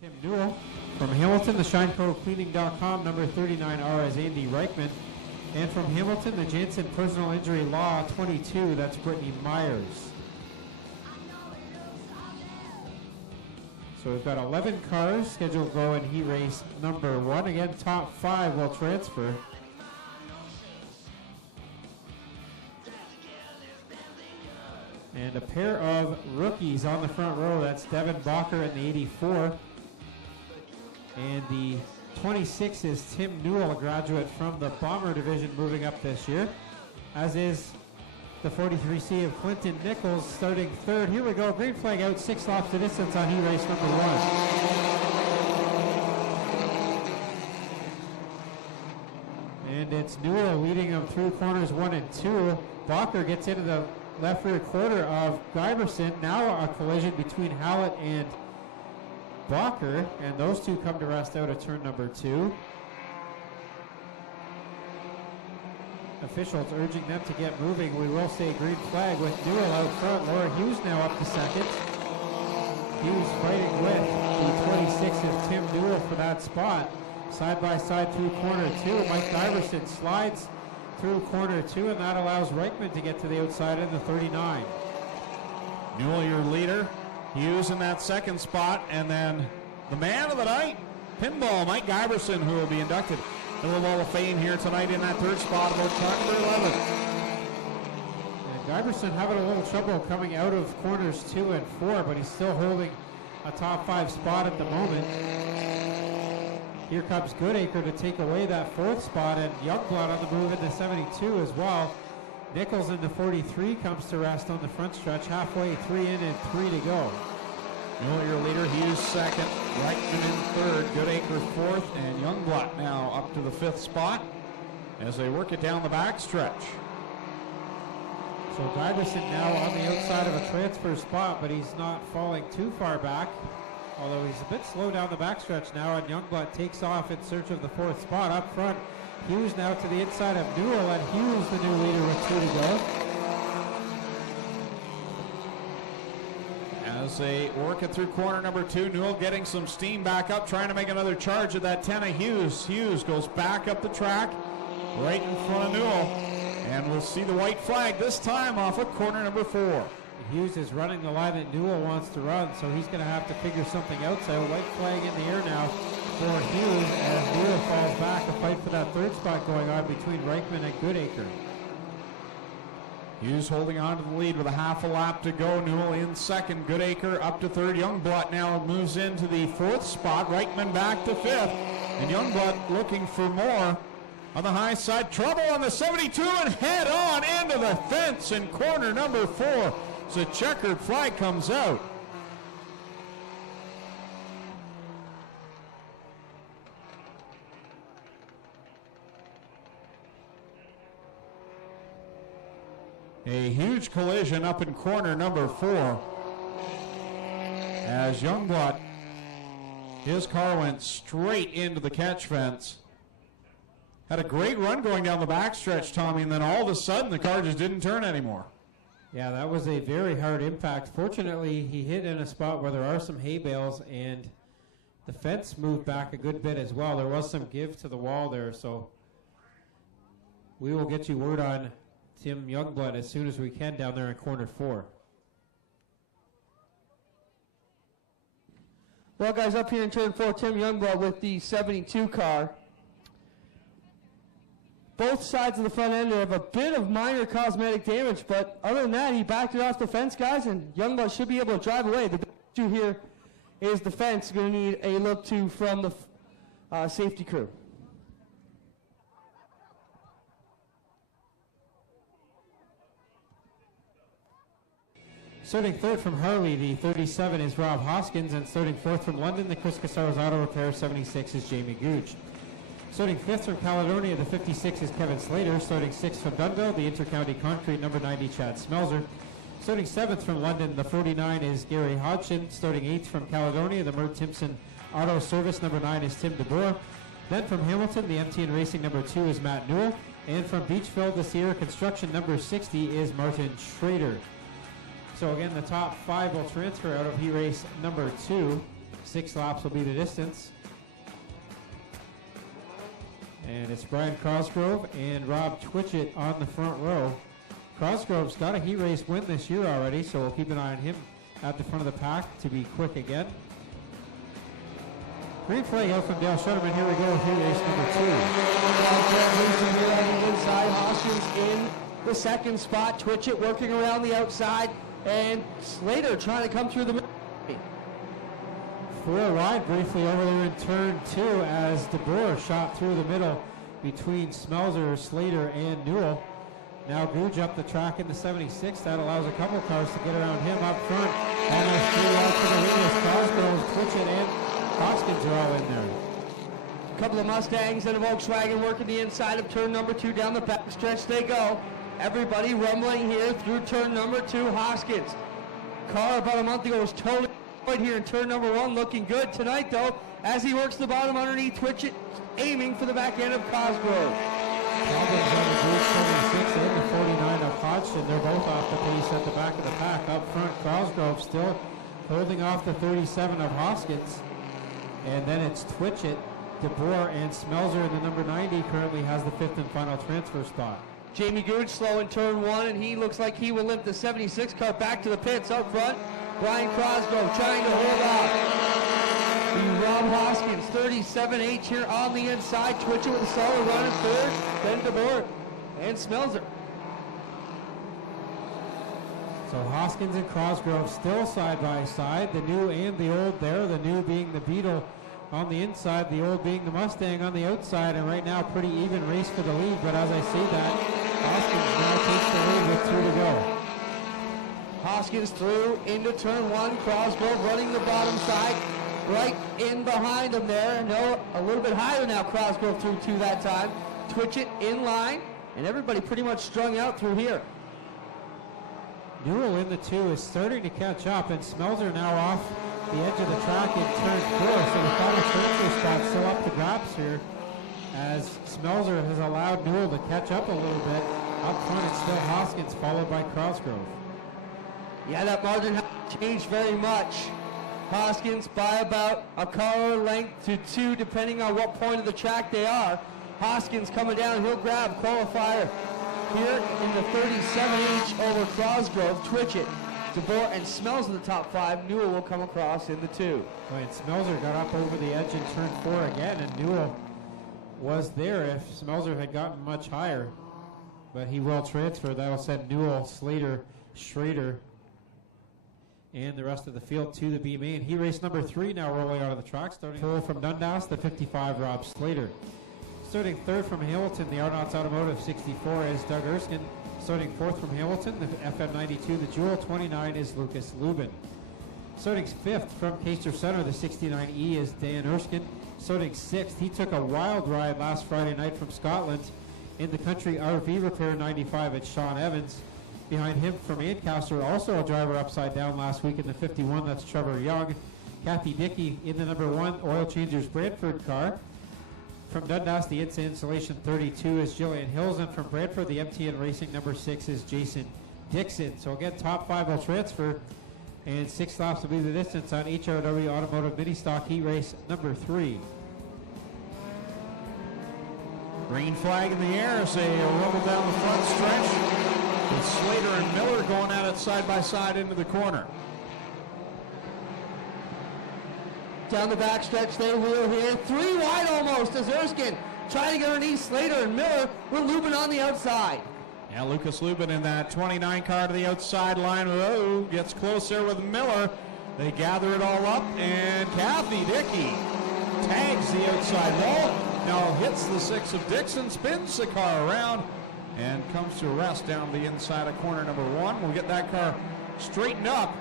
Tim Newell from Hamilton, the ShineCoCleaning.com, number 39R is Andy Reichman. And from Hamilton, the Jansen Personal Injury Law 22, that's Brittany Myers. So we've got 11 cars scheduled to go in heat race number 1. Again, top 5 will transfer. And a pair of rookies on the front row. That's Devin Bacher in the 84. And the 26 is Tim Newell, a graduate from the Bomber Division, moving up this year. As is the 43C of Clinton Nichols, starting third. Here we go, green flag out, 6 laps to distance on heat race number 1. And it's Newell leading them through corners 1 and 2. Bacher gets into the left rear quarter of Guyverson. Now a collision between Hallett and Bacher, and those two come to rest out at turn number 2. Officials urging them to get moving. We will say green flag with Newell out front. Laura Hughes now up to second. Hughes fighting with the 26 of Tim Newell for that spot. Side by side through corner 2. Mike Guyverson slides through corner 2, and that allows Reichman to get to the outside in the 39. Newell, your leader. Hughes in that second spot, and then the man of the night, pinball, Mike Guyverson, who will be inducted in the Wall of Fame here tonight in that third spot about car number 11. And Guyverson having a little trouble coming out of corners 2 and 4, but he's still holding a top 5 spot at the moment. Here comes Goodacre to take away that 4th spot, and Youngblood on the move into 72 as well. Nichols in the 43 comes to rest on the front stretch, halfway, 3 in and 3 to go. Newell, your leader, Hughes second, Reichman in third, Goodacre fourth, and Youngblood now up to the 5th spot as they work it down the back stretch. So Guyverson now on the outside of a transfer spot, but he's not falling too far back, although he's a bit slow down the backstretch now, and Youngblood takes off in search of the 4th spot. Up front, Hughes now to the inside of Newell, and Hughes the new leader with 2 to go. As they work it through corner number 2, Newell getting some steam back up, trying to make another charge at that 10 of Hughes. Hughes goes back up the track, right in front of Newell, and we'll see the white flag this time off of corner number 4. Hughes is running the line that Newell wants to run, so he's going to have to figure something out. So white flag in the air now for Hughes as Newell falls back. A fight for that 3rd spot going on between Reichman and Goodacre. Hughes holding on to the lead with a half a lap to go. Newell in second, Goodacre up to 3rd. Youngblood now moves into the 4th spot. Reichman back to 5th, and Youngblood looking for more on the high side. Trouble on the 72 and head on into the fence in corner number 4. So checkered flag comes out. A huge collision up in corner number 4 as Youngblood, his car went straight into the catch fence. Had a great run going down the backstretch, Tommy, and then all of a sudden the car just didn't turn anymore. Yeah, that was a very hard impact. Fortunately, he hit in a spot where there are some hay bales, and the fence moved back a good bit as well. There was some give to the wall there, so we will get you word on Tim Youngblood as soon as we can down there in corner 4. Well, guys, up here in turn 4, Tim Youngblood with the 72 car. Both sides of the front end have a bit of minor cosmetic damage, but other than that, he backed it off the fence, guys, and Youngblood should be able to drive away. The big issue here is the fence. Going to need a look to from the safety crew. Starting 3rd from Harley, the 37 is Rob Hoskins, and starting 4th from London, the Chris Casares Auto Repair 76 is Jamie Gooch. Starting 5th from Caledonia, the 56 is Kevin Slater. Starting 6th from Dundalk, the Intercounty Concrete, number 90, Chad Smelzer. Starting 7th from London, the 49 is Gary Hodgson. Starting 8th from Caledonia, the Mert Timpson Auto Service, number 9 is Tim DeBoer. Then from Hamilton, the MTN Racing, number 2 is Matt Newell. And from Beachville, the Sierra Construction, number 60 is Martin Schrader. So again, the top 5 will transfer out of heat race number 2. 6 laps will be the distance. And it's Brian Cosgrove and Rob Twitchett on the front row. Cosgrove's got a heat race win this year already, so we'll keep an eye on him at the front of the pack to be quick again. Green flag out from Dale Shutterman. Here we go with heat race number 2. Inside, Hoskins in the second spot. Twitchett working around the outside, and Slater trying to come through the middle. 4 wide briefly over there in turn 2 as DeBoer shot through the middle between Smelzer, Slater, and Newell. Now Googe up the track in the 76. That allows a couple cars to get around him up front. Almost 3 wide for the lead as Cosgrove, Twitchett, and Hoskins are all in there. A couple of Mustangs and a Volkswagen working the inside of turn number 2. Down the back stretch they go. Everybody rumbling here through turn number 2. Hoskins. Car about a month ago was totally right here in turn number 1. Looking good tonight, though, as he works the bottom underneath Twitchett, aiming for the back end of Cosgrove. Cowboys on the group 76 and the 49 of Hodgson. They're both off the pace at the back of the pack. Up front, Cosgrove still holding off the 37 of Hoskins. And then it's Twitchett, DeBoer, and Smelzer in the number 90 currently has the 5th and final transfer spot. Jamie Gooch slow in turn 1, and he looks like he will limp the 76 car back to the pits. Up front, Brian Cosgrove trying to hold off the Rob Hoskins 37H here on the inside. Twitchett with a solid run in third, then DeBoer and Smelzer. So Hoskins and Cosgrove still side by side, the new and the old there, the new being the Beetle on the inside, the old being the Mustang on the outside, and right now pretty even race for the lead, but as I say that, Hoskins now takes the lead with 2 to go. Hoskins through into turn 1, Cosgrove running the bottom side, right in behind him there. No, a little bit higher now, Cosgrove through 2 that time. Twitchett in line, and everybody pretty much strung out through here. Newell in the 2 is starting to catch up, and Smelzer now off the edge of the track in turn 4, so the final transfer spot still up to grabs here as Smelzer has allowed Newell to catch up a little bit. Up front it's still Hoskins followed by Cosgrove. Yeah, that margin hasn't changed very much. Hoskins by about a car length to 2 depending on what point of the track they are. Hoskins coming down, he'll grab qualifier here in the 37H over Cosgrove. Twitchett, DeBoer, and Smells in the top 5. Newell will come across in the 2. Right, Smelzer got up over the edge in turn 4 again, and Newell was there if Smelzer had gotten much higher. But he will transfer. That'll send Newell, Slater, Schrader, and the rest of the field to the B main. He raced number 3 now rolling out of the track, starting full from Dundas, the 55 Rob Slater. Starting 3rd from Hamilton, the Arnotts Automotive 64 is Doug Erskine. Starting 4th from Hamilton, the FM 92, the Jewel 29 is Lucas Lubin. Starting 5th from Caister Center, the 69E is Dan Erskine. Starting 6th, he took a wild ride last Friday night from Scotland in the Country RV Repair 95 at Sean Evans. Behind him from Ancaster, also a driver upside down last week in the 51, that's Trevor Young. Kathy Dickey in the number 1 Oil Changers Brantford car. From Dundas, the ITSA Installation 32 is Jillian Hills, and from Brantford, the MTN Racing number 6 is Jason Dixon. So again, top 5 will transfer, and 6 laps will be the distance on HRW Automotive Ministock Heat Race number 3. Green flag in the air as they rumble down the front stretch with Slater and Miller going at it side by side into the corner. Down the back stretch they wheel here. 3 wide almost as Erskine trying to get underneath Slater and Miller with Lubin on the outside. Yeah, Lucas Lubin in that 29 car to the outside line. Oh, gets close there with Miller. They gather it all up, and Kathy Dickey tags the outside wall. Now hits the 6 of Dixon, spins the car around, and comes to rest down the inside of corner number 1. We'll get that car straightened up.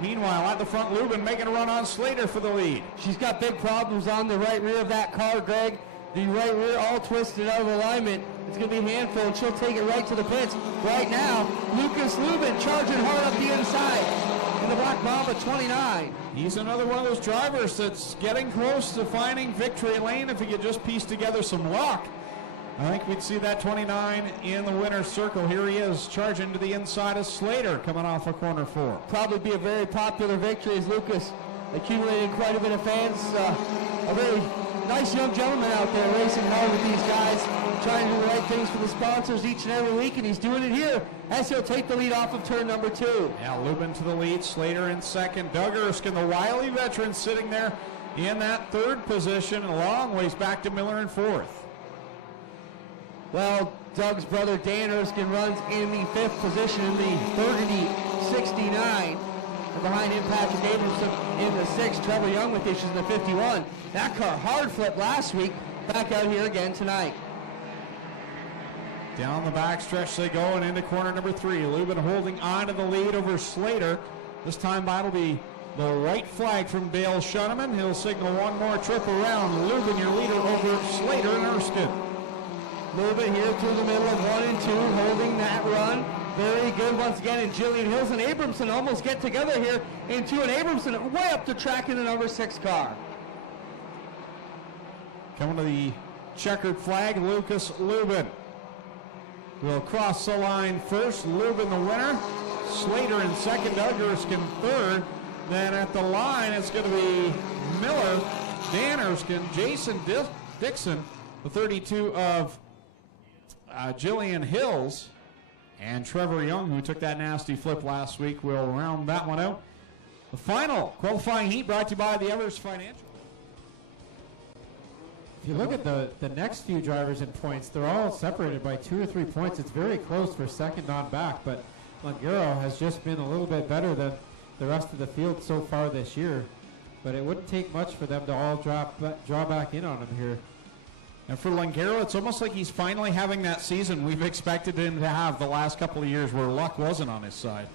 Meanwhile, at the front, Lubin making a run on Slater for the lead. She's got big problems on the right rear of that car, Greg. The right rear all twisted out of alignment. It's going to be a handful, and she'll take it right to the pits. Right now, Lucas Lubin charging hard up the inside in the Black Mamba 29. He's another one of those drivers that's getting close to finding victory lane if he could just piece together some luck. I think we'd see that 29 in the winner's circle. Here he is, charging to the inside of Slater, coming off of corner 4. Probably be a very popular victory as Lucas accumulating quite a bit of fans. A very nice young gentleman out there racing hard with these guys, trying to do the right things for the sponsors each and every week, and he's doing it here as he'll take the lead off of turn number 2. Yeah, Lubin to the lead, Slater in second. Doug Erskine, the wily veteran, sitting there in that third position, and a long ways back to Miller in fourth. Well, Doug's brother Dan Erskine runs in the 5th position in the 30-69. And behind him, Patrick Abramson in the 6th. Trevor Young with issues in the 51. That car hard flipped last week. Back out here again tonight. Down the backstretch they go and into corner number 3. Lubin holding on to the lead over Slater. This time that'll be the white flag from Dale Shuneman. He'll signal one more trip around. Lubin, your leader, over Slater and Erskine. Lubin here through the middle of 1 and 2, holding that run. Very good once again, and Jillian Hills and Abramson almost get together here in 2, and Abramson way up the track in the number 6 car. Coming to the checkered flag, Lucas Lubin will cross the line first. Lubin the winner. Slater in second, Doug Erskine third. Then at the line, it's going to be Miller, Dan Erskine, Jason Dixon, the 32 of Jillian Hills, and Trevor Young, who took that nasty flip last week, will round that one out. The final qualifying heat brought to you by the Evers Financial. If you look at the next few drivers in points, they're all separated by 2 or 3 points. It's very close for second on back, but Langaro has just been a little bit better than the rest of the field so far this year. But it wouldn't take much for them to all draw back in on him here. And for Langaro, it's almost like he's finally having that season we've expected him to have the last couple of years where luck wasn't on his side.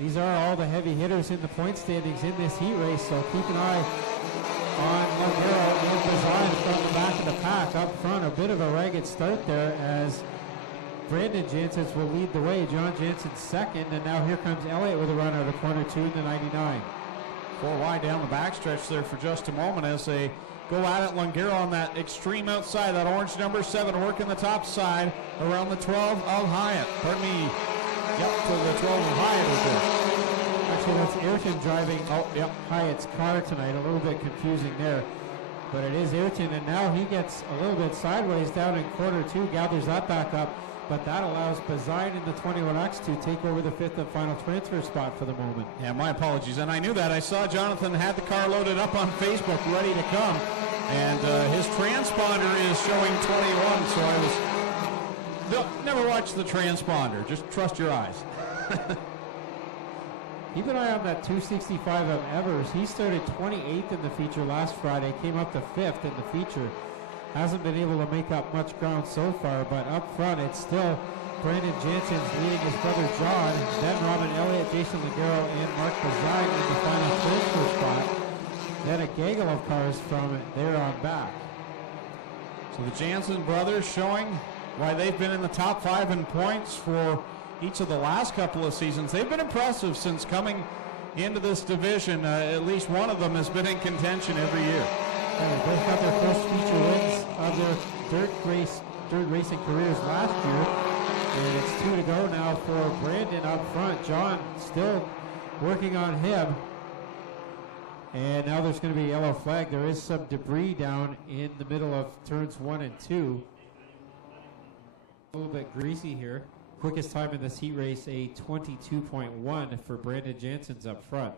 These are all the heavy hitters in the point standings in this heat race, so keep an eye on Langaro and Bazan from the back of the pack. Up front, a bit of a ragged start there as Brandon Janssens will lead the way. John Jansen second, and now here comes Elliott with a run out of corner 2 in the 99. 4 wide down the backstretch there for just a moment as they go at it. Langaro on that extreme outside, that orange number 7 working the top side around the 12 of Hyatt. Pardon me. Yep, to the 12 of Hyatt is there. Actually, that's Ayrton driving Hyatt's car tonight. A little bit confusing there. But it is Ayrton, and now he gets a little bit sideways down in corner 2, gathers that back up. But that allows Bazine in the 21X to take over the 5th and final transfer spot for the moment. Yeah, my apologies. And I knew that. I saw Jonathan had the car loaded up on Facebook, ready to come. And his transponder is showing 21, so I was... Never watch the transponder. Just trust your eyes. Keep an eye on that 265 of Evers. He started 28th in the feature last Friday, came up to 5th in the feature. Hasn't been able to make up much ground so far, but up front it's still Brandon Janssens leading his brother John, then Robin Elliott, Jason Langaro, and Mark Bazine in the final transfer spot. Then a gaggle of cars from there on back. So the Janssen brothers showing why they've been in the top 5 in points for each of the last couple of seasons. They've been impressive since coming into this division. At least one of them has been in contention every year. They both got their first feature wins of their dirt racing careers last year. And it's 2 to go now for Brandon up front. John still working on him. And now there's going to be a yellow flag. There is some debris down in the middle of turns 1 and 2. A little bit greasy here. Quickest time in this heat race, a 22.1 for Brandon Janssens up front.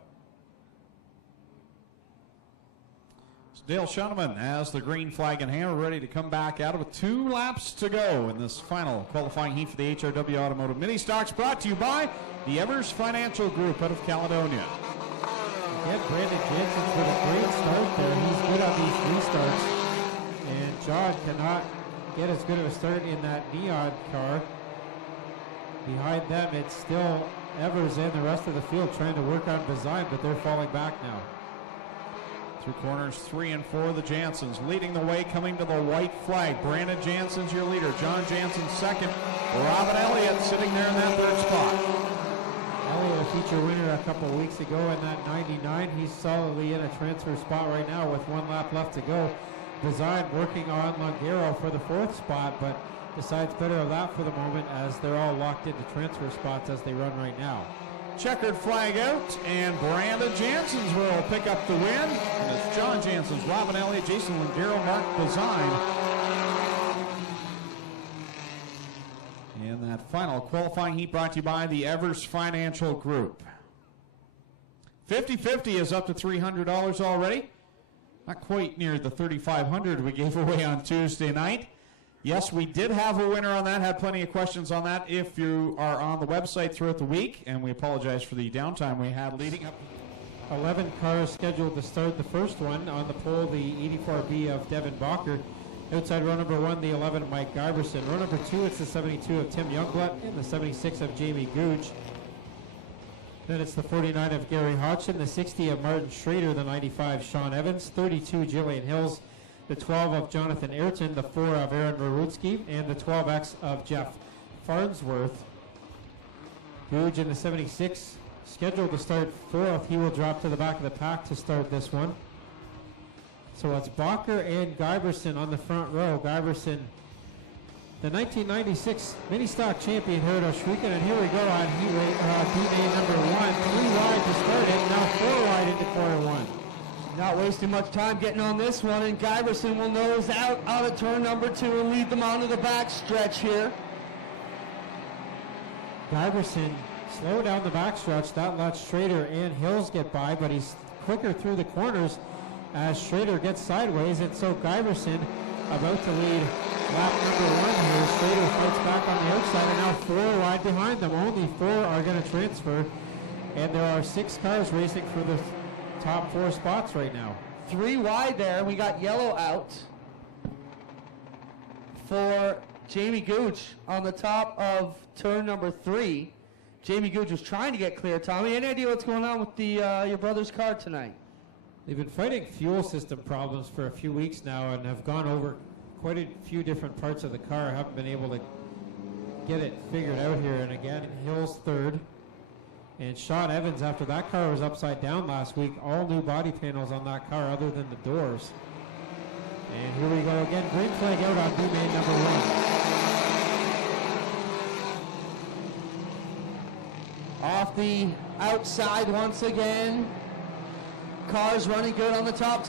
Dale Shuneman has the green flag in hand, ready to come back out with 2 laps to go in this final qualifying heat for the HRW Automotive Ministocks, brought to you by the Evers Financial Group out of Caledonia. Again, Brandon Janssens with a great start there. He's good on these restarts. And John cannot get as good of a start in that neon car. Behind them, it's still Evers and the rest of the field trying to work on design, but they're falling back now. Through corners 3 and 4, the Janssens leading the way, coming to the white flag. Brandon Janssens, your leader. John Janssen second. Robin Elliott sitting there in that 3rd spot. Elliott, a feature winner a couple of weeks ago in that 99. He's solidly in a transfer spot right now with 1 lap left to go. Design working on Langaro for the 4th spot, but decides better of that for the moment as they're all locked into transfer spots as they run right now. Checkered flag out, and Brandon Jansen's will pick up the win. And it's John Jansen's, Robin Elliott, Jason Lindero, Mark Bazine. In that final qualifying heat brought to you by the Evers Financial Group. 50-50 is up to $300 already. Not quite near the $3,500 we gave away on Tuesday night. Yes, we did have a winner on that. Had plenty of questions on that if you are on the website throughout the week, and we apologize for the downtime we had leading up. 11 cars scheduled to start the first one. On the pole, the 84B of Devin Bacher. Outside row number 1, the 11 of Mike Giberson. Row number 2, it's the 72 of Tim Youngblood and the 76 of Jamie Gooch. Then it's the 49 of Gary Hodgson, the 60 of Martin Schrader, the 95 Sean Evans, 32 Jillian Hills, the 12 of Jonathan Ayrton, the 4 of Aaron Marutsky, and the 12X of Jeff Farnsworth. Gooch in the 76, scheduled to start 4th. He will drop to the back of the pack to start this one. So it's Bacher and Giberson on the front row. Giberson, the 1996 Ministock champion here at Oshweekon, and here we go on B-main number 1. 3 wide to start it, now 4 wide into quarter 1. Not wasting much time getting on this one, and Giberson will nose out of turn number 2 and lead them onto the back stretch here. Giberson slow down the back stretch. That lets Schrader and Hills get by, but he's quicker through the corners as Schrader gets sideways, and so Giberson about to lead lap number 1 here. Schrader fights back on the outside, and now 4 wide behind them. Only 4 are going to transfer, and there are 6 cars racing for the top 4 spots right now. 3 wide there. We got yellow out for Jamie Gooch on the top of turn number 3. Jamie Gooch was trying to get clear. Tommy, any idea what's going on with the your brother's car tonight? They've been fighting fuel system problems for a few weeks now and have gone over quite a few different parts of the car. Haven't been able to get it figured out here. And again, Hills 3rd. And Sean Evans, after that car was upside down last week, all new body panels on that car other than the doors. And here we go again. Green flag out on B-main number 1. Off the outside once again. Cars running good on the top.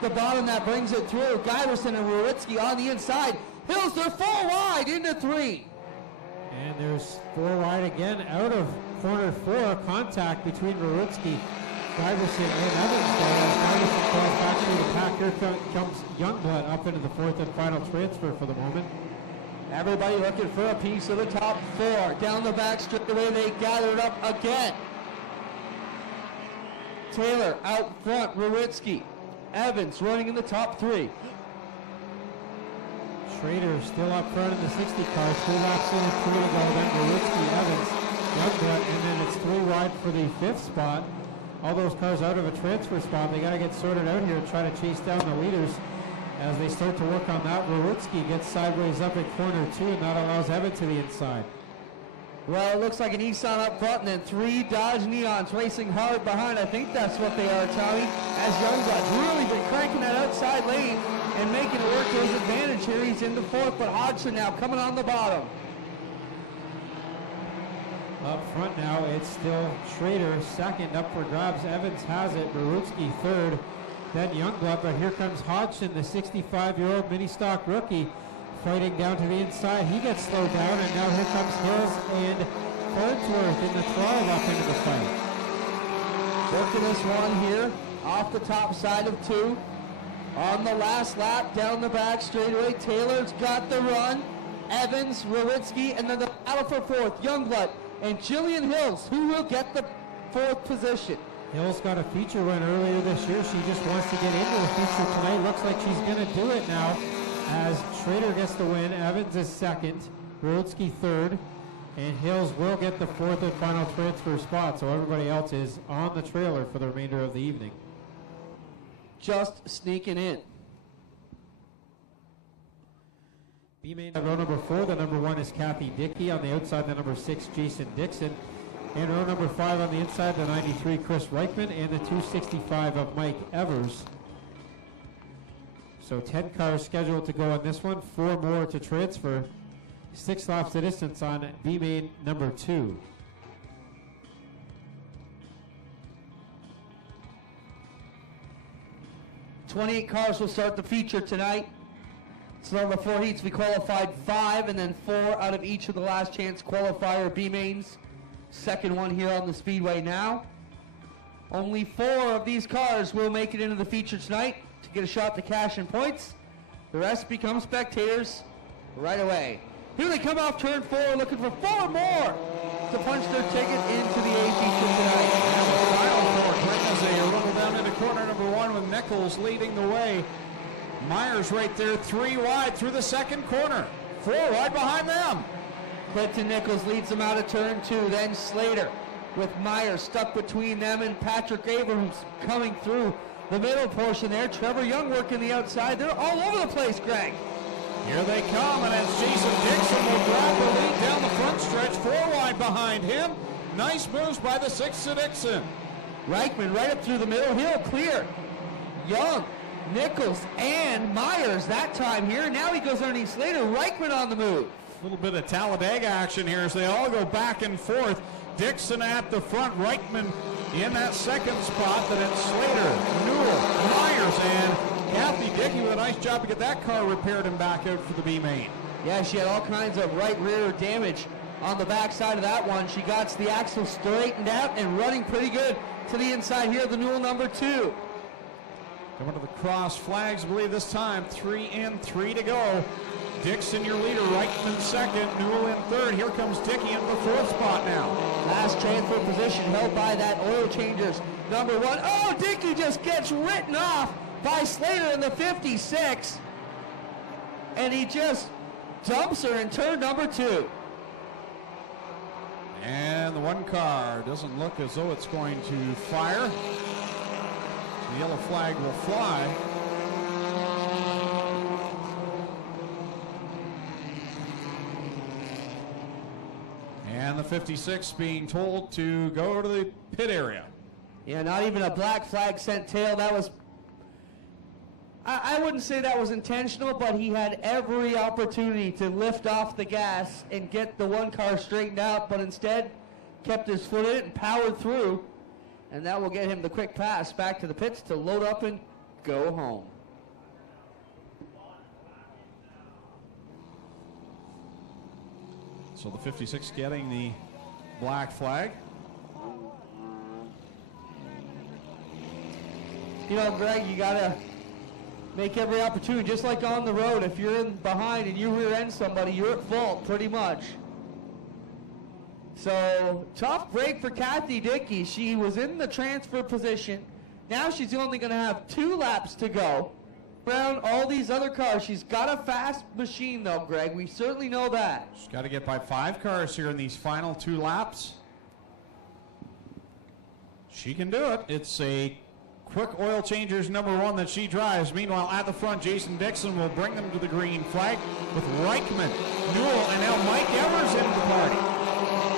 The bottom, that brings it through. Giberson and Ruritzky on the inside. Hills, they're 4 wide into 3. And there's 4 wide again out of corner 4. Contact between Ruritzky, Giberson, and Evans there. As Giberson falls back through the pack. Here comes Youngblood up into the 4th and final transfer for the moment. Everybody looking for a piece of the top 4. Down the back straight away, they gathered up again. Taylor out front, Ruritzky. Evans running in the top 3. Schrader still up front in the 60 car. 2 laps in and 3 to go. Then Ruritzky, Evans, Youngblood, and then it's 3 wide for the 5th spot. All those cars out of a transfer spot. They got to get sorted out here and try to chase down the leaders as they start to work on that. Ruritzky gets sideways up at corner 2, and that allows Evans to the inside. Well, it looks like a Nissan up front, and then 3 Dodge Neons racing hard behind. I think that's what they are, Tommy. As Youngblood's really been cranking that outside lane and making it work to his advantage here. He's into 4th, but Hodgson now coming on the bottom. Up front now, it's still Schrader 2nd, up for grabs. Evans has it, Ruritzky 3rd, then Youngblood, but here comes Hodgson, the 65-year-old Ministock rookie, fighting down to the inside. He gets slowed down, and now here comes Hills and Farnsworth in the 12 up into the fight. Working this one here off the top side of 2. On the last lap, down the back straightaway, Taylor's got the run. Evans, Ruritzky, and then the battle for 4th, Youngblood and Jillian Hills, who will get the 4th position. Hills got a feature run earlier this year. She just wants to get into the feature tonight. Looks like she's going to do it now as Schrader gets the win. Evans is 2nd, Ruritzky 3rd, and Hills will get the 4th and final transfer spot. So everybody else is on the trailer for the remainder of the evening. Just sneaking in. B-main row number 4, the number 1 is Kathy Dickey. On the outside, the number 6, Jason Dixon. And row number 5 on the inside, the 93, Chris Reichman, and the 265 of Mike Evers. So 10 cars scheduled to go on this one, 4 more to transfer. 6 laps the distance on B-main number 2. 28 cars will start the feature tonight. So on the 4 heats, we qualified 5, and then 4 out of each of the last chance qualifier B mains. Second one here on the speedway now. Only 4 of these cars will make it into the feature tonight to get a shot to cash and points. The rest become spectators right away. Here they come off turn 4, looking for 4 more to punch their ticket into the A feature tonight. And the final 4 quick as they rumble down into corner number 1 with Nichols leading the way. Myers right there, 3 wide through the second corner. 4 right behind them. Clinton Nichols leads them out of turn 2, then Slater with Myers stuck between them and Patrick Abrams coming through the middle portion there. Trevor Young working the outside. They're all over the place, Greg. Here they come, and as Jason Dixon will grab the lead down the front stretch, 4 wide behind him. Nice moves by the 6th to Dixon. Reichman right up through the middle. He'll clear. Young, Nichols, and Myers that time here. Now he goes underneath Slater. Reichman on the move. A little bit of Talladega action here as they all go back and forth. Dixon at the front, Reichman in that second spot, then it's Slater, Newell, Myers, and Kathy Dickey with a nice job to get that car repaired and back out for the B main. Yeah, she had all kinds of right rear damage on the backside of that one. She got the axle straightened out and running pretty good to the inside here, the Newell number 2. Coming to the cross flags, I believe this time, 3 and 3 to go. Dixon your leader, Reichman second, Newell in third. Here comes Dickey into the 4th spot now. Last transfer position held by that oil changers number 1. Oh, Dickey just gets written off by Slater in the 56. And he just dumps her in turn number 2. And the 1 car doesn't look as though it's going to fire. So the yellow flag will fly. And the 56 being told to go to the pit area. Yeah, not even a black flag sent tail. That was, I wouldn't say that was intentional, but he had every opportunity to lift off the gas and get the 1 car straightened out, but instead kept his foot in it and powered through. And that will get him the quick pass back to the pits to load up and go home. So the 56 getting the black flag. You know, Greg, you got to make every opportunity, just like on the road. If you're in behind and you rear end somebody, you're at fault pretty much. So, tough break for Kathy Dickey. She was in the transfer position. Now she's only going to have 2 laps to go around all these other cars. She's got a fast machine, though, Greg. We certainly know that. She's got to get by 5 cars here in these final 2 laps. She can do it. It's a quick oil changers number 1 that she drives. Meanwhile, at the front, Jason Dixon will bring them to the green flag with Reichman, Newell, and now Mike Evers into the party.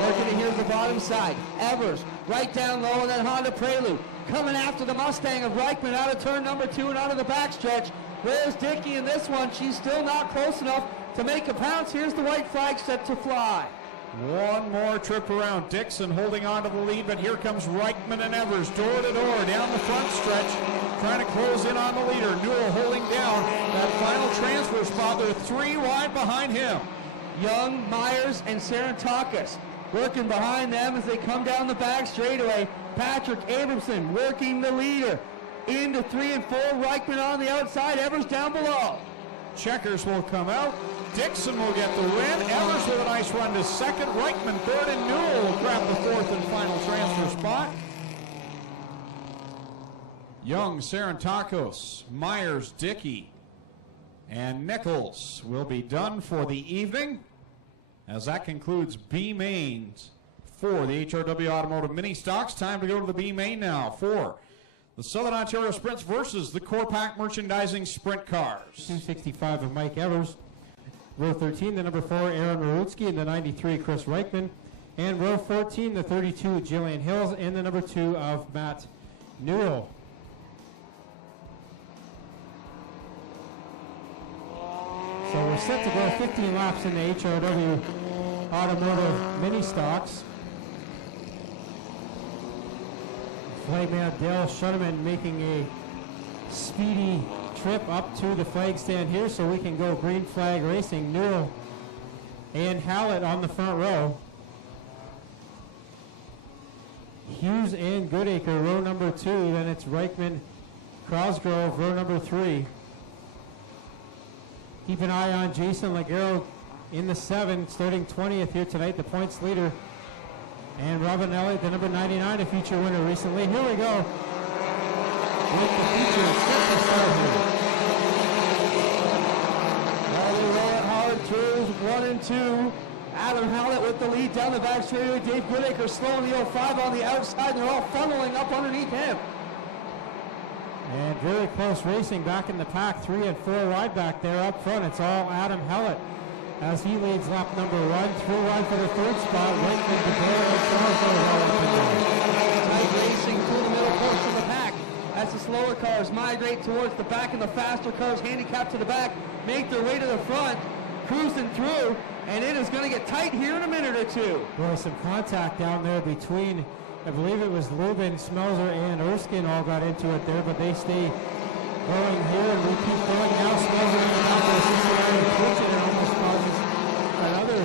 Working it here at the bottom side. Evers right down low in that Honda Prelude. Coming after the Mustang of Reichman out of turn number 2 and out of the backstretch. Where's Dickey in this one? She's still not close enough to make a pounce. Here's the white flag set to fly. 1 more trip around. Dixon holding on to the lead, but here comes Reichman and Evers door to door down the front stretch, trying to close in on the leader. Newell holding down that final transfer spot. They're 3 wide behind him. Young, Myers, and Sarantakis working behind them as they come down the back straightaway. Patrick Abramson working the leader into 3 and 4. Reichman on the outside. Evers down below. Checkers will come out. Dixon will get the win. Evers with a nice run to second. Reichman third, and Newell will grab the 4th and final transfer spot. Young, Sarantakos, Myers, Dickey, and Nichols will be done for the evening, as that concludes B mains for the HRW Automotive Mini Stocks. Time to go to the B main now for the Southern Ontario Sprints versus the Core Pack Merchandising Sprint Cars. 265 of Mike Evers. Row 13, the number 4, Aaron Marutsky, and the 93, Chris Reichman. And row 14, the 32, Jillian Hills, and the number 2 of Matt Newell. So we're set to go 15 laps in the HRW Automotive Mini Stocks. Flagman Dale Shutterman making a speedy trip up to the flag stand here so we can go green flag racing. Newell and Hallett on the front row. Hughes and Goodacre, row number 2. Then it's Reichman, Crosgrove, row number 3. Keep an eye on Jason Laguerre in the 7, starting 20th here tonight, the points leader. And Robin Elliott, the number 99, a feature winner recently. Here we go with the feature. Set to start here. Well, they roll it hard through 1 and 2. Adam Hallett with the lead down the back straightaway. Dave Goodacre slowing the 05 on the outside. They're all funneling up underneath him. And very close racing back in the pack. 3 and 4 wide back there up front. It's all Adam Hallett as he leads lap number 1. 3 wide for the 3rd spot. Reichman, DeBoer, and Crosgrove all up in there. Tight racing through the middle portion of the pack as the slower cars migrate towards the back and the faster cars handicapped to the back make their way to the front, cruising through, and it is going to get tight here in a minute or two. Boy, some contact down there between, I believe it was Lubin, Smelzer, and Erskine all got into it there, but they stay going here, and we keep going now. Smelzer in the back of the 69 and Twitch, and it almost causes another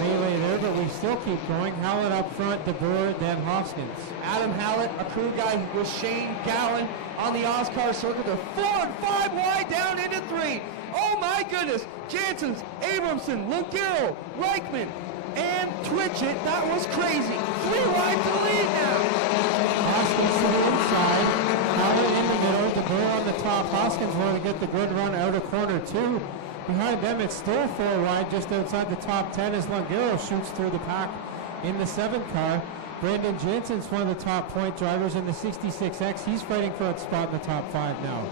melee there, but we still keep going. Hallett up front, DeBoer, then Hoskins. Adam Hallett, a crew guy with Shane Gowan on the Oscar circuit. They're 4 and 5 wide down into 3. Oh my goodness! Janssens, Abramson, Lugero, Reichman, and Twitchett. That was crazy. 3 wide to the lead now. Hoskins to the inside. Hallett in the middle. DeBoer on the top. Hoskins wanted to get the good run out of corner 2. Behind them, it's still 4 wide, just outside the top 10 as Lugero shoots through the pack in the 7 car. Brandon Jansen's one of the top point drivers in the 66X. He's fighting for a spot in the top 5 now.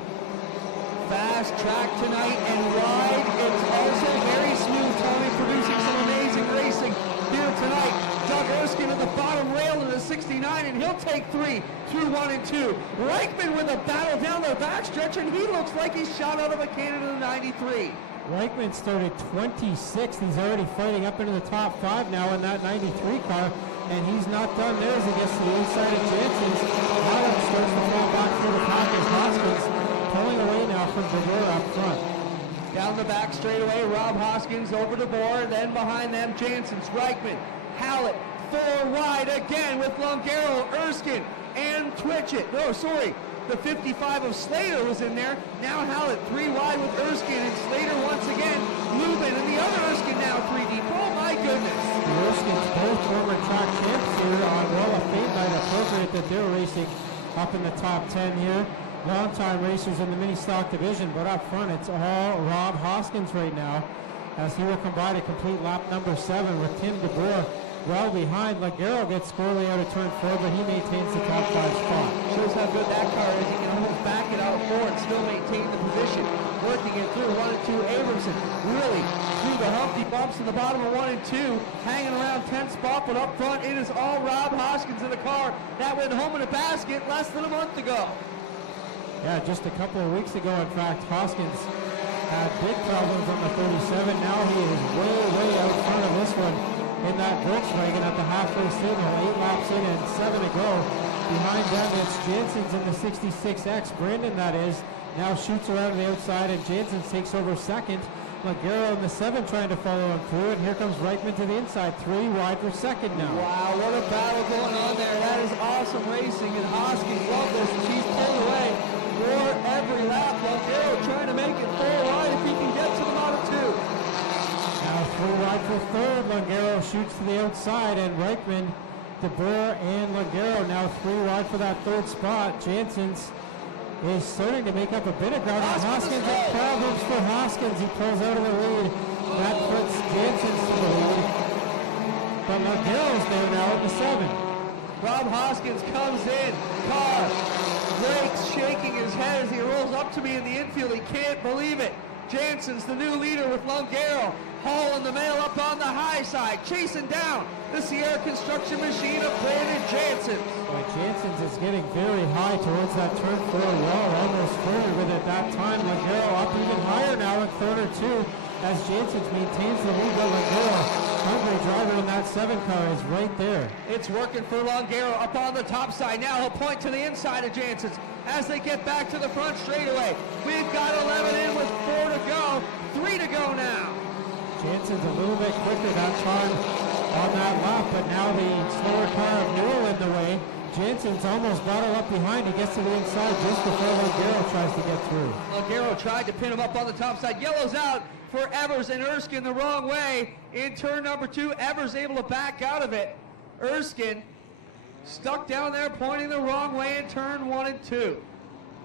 Fast track tonight and wide. It's also very smooth, Tommy, producing some amazing racing here tonight. Doug Erskine at the bottom rail in the 69, and he'll take 3 through 1 and 2. Reichman with a battle down the backstretch, and he looks like he's shot out of a cannon in the 93. Reichman started 26th. He's already fighting up into the top 5 now in that 93 car, and he's not done there as he gets to the inside of Janssens. Hallett starts to fall back through the pack as Hoskins pulling away now from DeBoer up front. Down the back straightaway, Rob Hoskins over DeBoer, then behind them, Janssens, Reichman, Hallett, 4 wide again with Lugero, Erskine, and Twitchett. No, sorry, the 55 of Slater was in there. Now Hallett 3 wide with Erskine, and Slater once again, Lubin, and the other Erskine now 3 deep. Oh my goodness. The Erskines, both former track champs here on Wall of Fame night. Appropriate that they're racing up in the top 10 here. Long-time racers in the Ministock division, but up front it's all Rob Hoskins right now as he will combine a complete lap number 7 with Tim DeBoer well behind. Lugero gets squarely out of turn 4, but he maintains the top 5 spot. Shows how good that car is. He can almost back it out forward and still maintain the position. Working it through 1 and 2. Abramson really through the humpy bumps in the bottom of 1 and 2. Hanging around 10th spot, but up front it is all Rob Hoskins in the car that went home in a basket less than a month ago. Yeah, just a couple of weeks ago, in fact, Hoskins had big problems on the 37. Now he is way out front of this one in that Volkswagen at the halfway signal. 8 laps in and 7 to go. Behind them, it's Janssens in the 66X. Brandon, that is, now shoots around the outside, and Janssens takes over second. Lugero in the 7 trying to follow him through, and here comes Reichman to the inside. 3 wide for second now. Wow, what a battle going on there. That is awesome racing, and Hoskins love this. She's pulled away for every lap. Lugero trying to make it 4 wide if he can get to the Model 2. Now 3 wide for third. Lugero shoots to the outside, and Reichman, DeBoer, and Lugero now 3 wide for that 3rd spot. Janssens is starting to make up a bit of ground. Hoskins has problems for Hoskins. He pulls out of the lead. That puts Janssens to the lead. But Lugero's there now at the 7. Rob Hoskins comes in. Car brakes, shaking his head as he rolls up to me in the infield. He can't believe it. Janssens, the new leader with Lugero, hauling the mail up on the high side, chasing down the Sierra construction machine of Brandon Janssens. Boy, Janssens is getting very high towards that turn 4 wall, almost flirted with it that time. Lugero up even higher now in corner 2 as Janssens maintains the lead. But Lugero, hungry driver in that 7 car, is right there. It's working for Lugero up on the top side. Now he'll point to the inside of Janssens. as they get back to the front straightaway. We've got 11 in with 4 to go, 3 to go now. Jansen's a little bit quicker that time on that lap, but now the slower car of Newell in the way. Jansen's almost bottled up behind. He gets to the inside just before Longaro tries to get through. Longaro tried to pin him up on the top side. Yellow's out for Evers and Erskine the wrong way. In turn number 2, Evers able to back out of it. Erskine stuck down there pointing the wrong way in turn 1 and 2.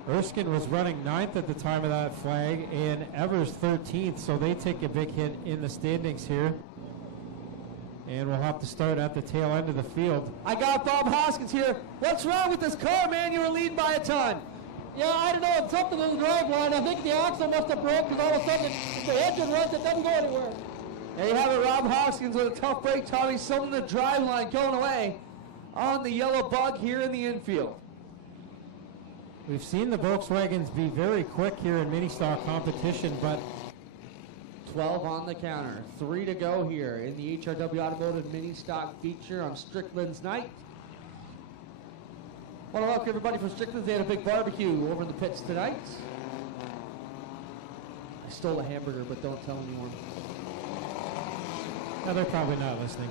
Erskine was running 9th at the time of that flag, and Evers 13th, so they take a big hit in the standings here. And we'll have to start at the tail end of the field. I got Bob Hoskins here. What's wrong with this car, man? You were leading by a ton. Yeah, I don't know. It's something in the drive line. I think the axle must have broke because all of a sudden the engine runs. It doesn't go anywhere. There you have it, Rob Hoskins with a tough break. Tommy, something in the drive line going away on the yellow bug here in the infield. We've seen the Volkswagens be very quick here in Ministock competition, but 12 on the counter. 3 to go here in the HRW Automotive Mini Stock feature on Strickland's night. Want to welcome everybody from Strickland's. They had a big barbecue over in the pits tonight. I stole a hamburger, but don't tell anyone. no, they're probably not listening.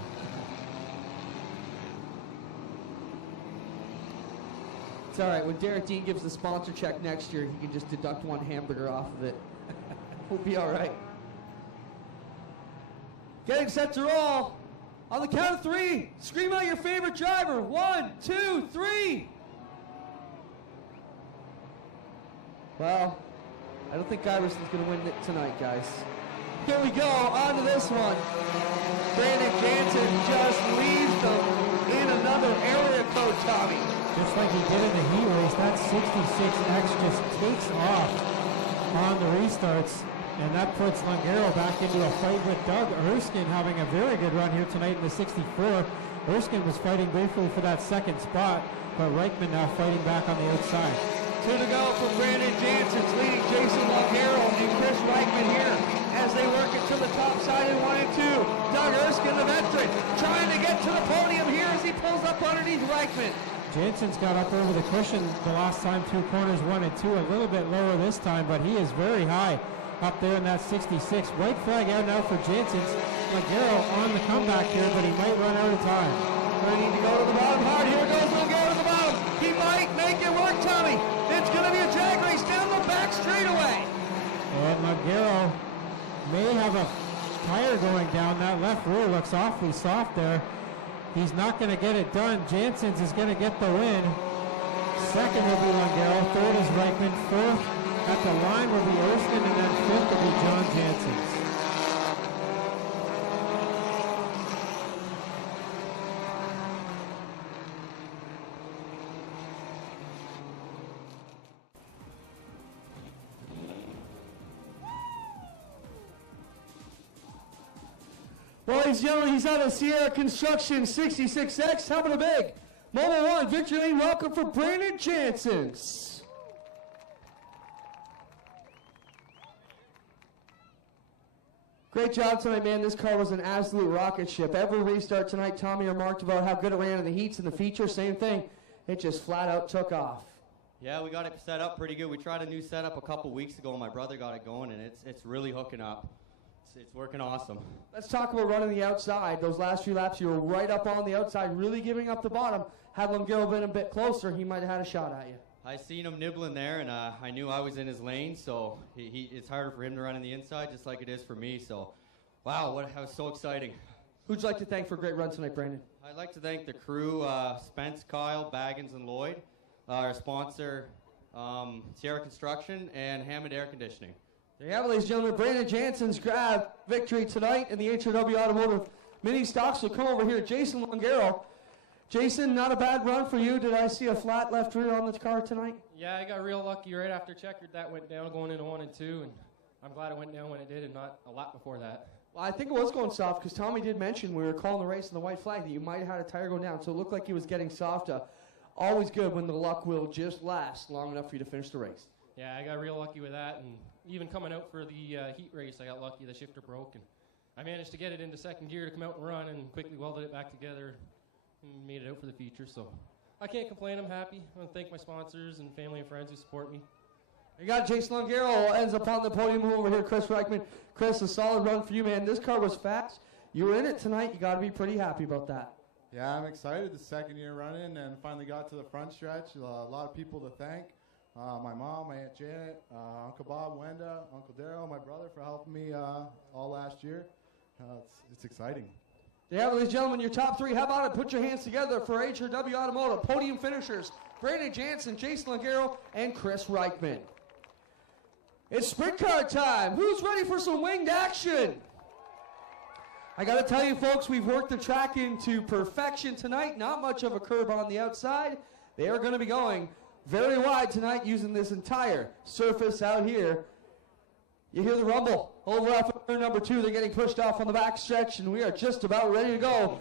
It's all right. When Derek Dean gives the sponsor check next year, he can just deduct 1 hamburger off of it. We'll be all right. Getting set to roll. On the count of 3, scream out your favorite driver. 1, 2, 3. Well, I don't think Iverson's going to win it tonight, guys. Here we go, on to this one. Brandon Jansen just leaves them in another area code, Tommy. Just like he did in the heat race, that 66X just takes off on the restarts. And that puts Longaro back into a fight with Doug Erskine, having a very good run here tonight in the 64. Erskine was fighting briefly for that second spot, but Reichman now fighting back on the outside. 2 to go for Brandon Jansen's leading Jason Longaro and Chris Reichman here as they work it to the top side in 1 and 2. Doug Erskine, the veteran, trying to get to the podium here as he pulls up underneath Reichman. Jansen's got up over the cushion the last time through corners 1 and 2, a little bit lower this time, but he is very high up there in that 66. White flag out now for Jansen's. Longaro on the comeback here, but he might run out of time. We need to go to the bottom hard. Here goes Longaro to the bottom. He might make it work, Tommy. It's going to be a drag race down the back straightaway. And Longaro may have a tire going down. That left rear looks awfully soft there. He's not going to get it done. Jansen's is going to get the win. Second will be Longaro. Third is Reichman. Fourth at the line will be Erskine, and then fifth will be John Jansen's. Well, ladies and gentlemen, he's on a Sierra Construction 66X. Having a big Mobil 1 victory lane welcome for Brandon Jansen's. Great job tonight, man. This car was an absolute rocket ship. Every restart tonight, Tommy remarked about how good it ran in the heats and the feature. Same thing. It just flat out took off. Yeah, we got it set up pretty good. We tried a new setup a couple weeks ago. My brother got it going, and it's really hooking up. It's working awesome. Let's talk about running the outside. Those last few laps, you were right up on the outside, really giving up the bottom. Had Longaro been a bit closer, he might have had a shot at you. I seen him nibbling there, and I knew I was in his lane, so it's harder for him to run in the inside, just like it is for me. So, wow, that was so exciting. Who'd you like to thank for a great run tonight, Brandon? I'd like to thank the crew, Spence, Kyle, Baggins, and Lloyd, our sponsor, Sierra Construction, and Hammond Air Conditioning. There you have it, ladies and gentlemen. Brandon Jansen's grab victory tonight in the HRW Automotive Mini Stocks. So come over here, Jason Longaro. Jason, not a bad run for you. Did I see a flat left rear on the car tonight? Yeah, I got real lucky right after checkered. That went down going into 1 and 2, and I'm glad it went down when it did and not a lap before that. Well, I think it was going soft because Tommy did mention we were calling the race in the white flag that you might have had a tire go down, so it looked like he was getting soft. Always good when the luck will just last long enough for you to finish the race. Yeah, I got real lucky with that, and even coming out for the heat race, I got lucky. The shifter broke, and I managed to get it into second gear to come out and run, and quickly welded it back together and made it out for the feature. So I can't complain. I'm happy. I want to thank my sponsors and family and friends who support me. You got Jason Longaro ends up on the podium over here. Chris Reichman. Chris, a solid run for you, man. This car was fast. You were in it tonight. You got to be pretty happy about that. Yeah, I'm excited. The second year running and finally got to the front stretch. A lot of people to thank. My mom, my Aunt Janet, Uncle Bob, Wenda, Uncle Daryl, my brother for helping me all last year. It's exciting. Yeah, ladies and gentlemen, your top three. How about it? Put your hands together for HRW Automotive. Podium finishers, Brandon Jansen, Jason Longaro, and Chris Reichman. It's sprint car time. Who's ready for some winged action? I got to tell you, folks, we've worked the track into perfection tonight. Not much of a curb on the outside. They are going to be going very wide tonight using this entire surface out here. You hear the rumble over off of turn number 2. They're getting pushed off on the back stretch, and we are just about ready to go.